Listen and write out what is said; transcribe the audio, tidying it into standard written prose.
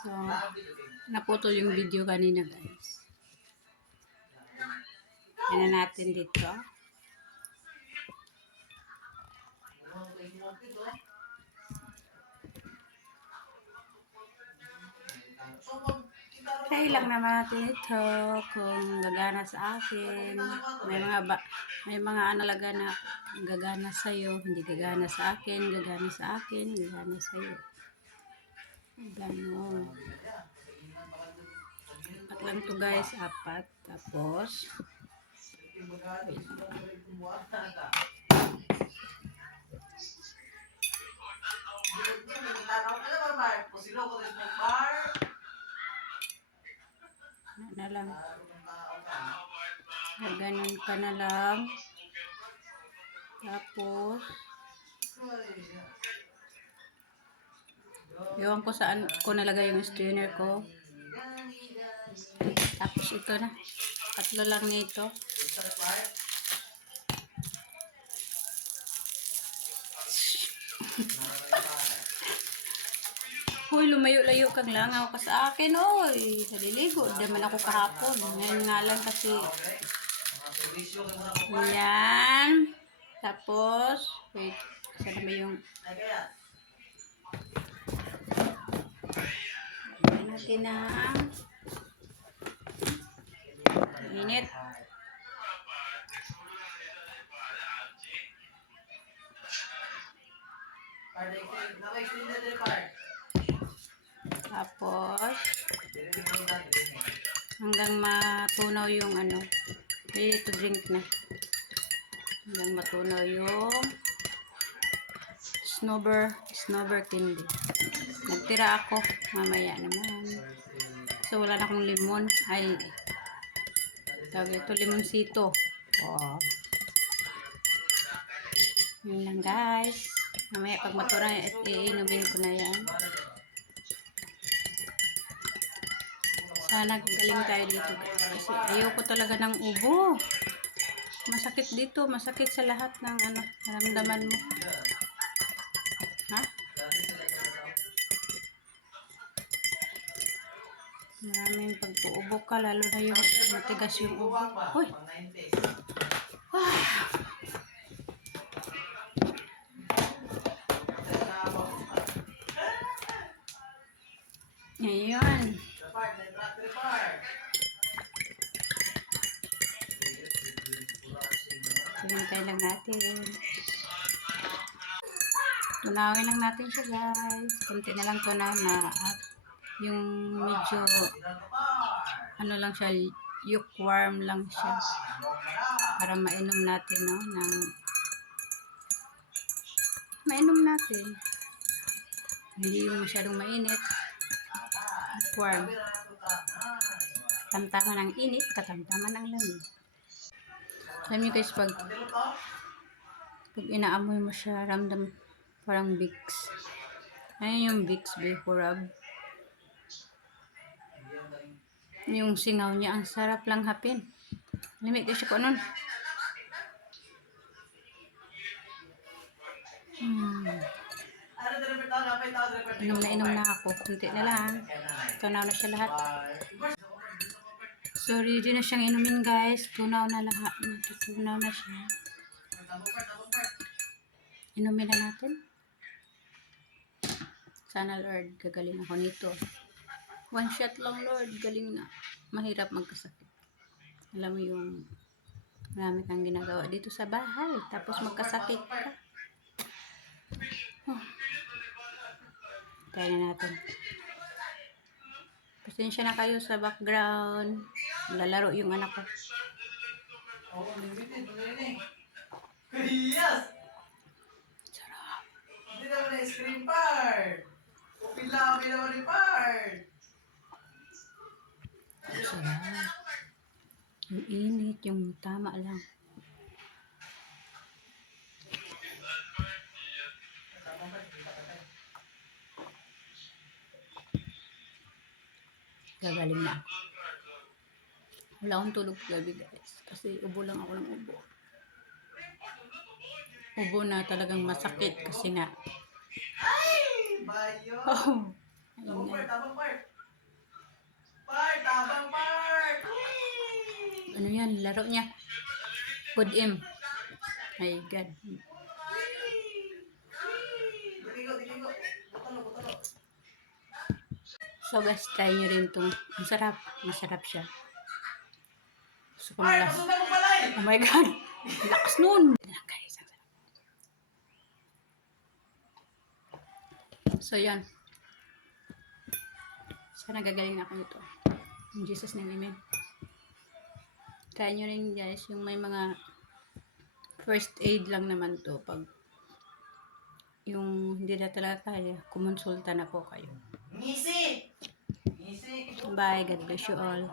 So, naputol yung video kanina guys. Yan natin dito. Try lang naman natin ito kung gagana sa akin. May mga ano talaga na gagana sa iyo, hindi gagana sa akin, gagana sa akin, gagana sa iyo. Ganon. Apat lang to guys, apat. Tapos na lang. Gaganon ka na lang. Tapos iwan ko saan ko nalagay yung strainer ko. Tapos ito na. Tatlo lang nito. Hoy, lumayo-layo kang langaw ka sa akin, oy. Naliligo. Di man ako kahapon. Ngayon nga lang kasi. Yan. Tapos, wait. Saan ba yung... Lagyan natin ng init. Tapos, hanggang matunaw yung ano, ready to drink na. Hanggang matunaw yung snowber candy. Nagtira ako, mamaya naman. So, wala na akong limon. Ay, tawag ito, limonsito. Oh. Yun lang guys. Mamaya pag matura, iinumin ko na yan. Sana galing tayo dito guys. Kasi ayoko talaga ng ubo. Masakit dito. Masakit sa lahat ng ano, naramdaman mo. Ha? Maraming pag-uubo ka. Lalo na yung matigas yung ubo. Uy! Ah! Ngayon. Hintay lang natin. Tunawin lang natin siya guys. Kunti na lang tunaw na at yung medyo ano lang siya, lukewarm lang siya. Para mainom natin, no? Mainom natin. Hindi yung masyadong mainit. Lukewarm. Tamtaman ng init, katamtaman ng lamig. Alam nyo guys, pag inaamoy mo siya, ramdam parang Vicks. Ayun yung Vicks Behorab. Yung singaw niya, ang sarap lang hapin. Limit ko siya po nun. Inom na ako. Kunti na lang. Tunaw na siya lahat. So, ready na siyang inumin guys. Tunaw na lahat. Tunaw na siya. Inumin na natin. Sana Lord, gagaling ako nito. One shot lang Lord, galing na. Mahirap magkasakit. Alam mo yung marami kang ginagawa dito sa bahay. Tapos magkasakit ka. Kaya na natin. Pasensya na kayo sa background. Lalaro yung anak ko. Sarap. Hindi naman na screen part. Upila naman ni part. Sarap. Yung init, yung tama lang. Gagaling na ako. Wala akong tulog gabi guys. Kasi ubo lang ako ng ubo. Ubo na talagang masakit kasi nga. Ay! Bayo! Oh, ayun. laro niya. Good aim. My God. So guys, try nyo rin itong. Ang sarap. Masarap siya. Gusto ko na lang. Oh my God. Lakas nun. Guys, ang sarap. So yan. Sana gagaling ako nito. In Jesus name, amen. Try nyo rin guys, yung may mga first aid lang naman to. Pag yung hindi na talaga kaya, kumonsulta na po kayo. Bye. God bless you all.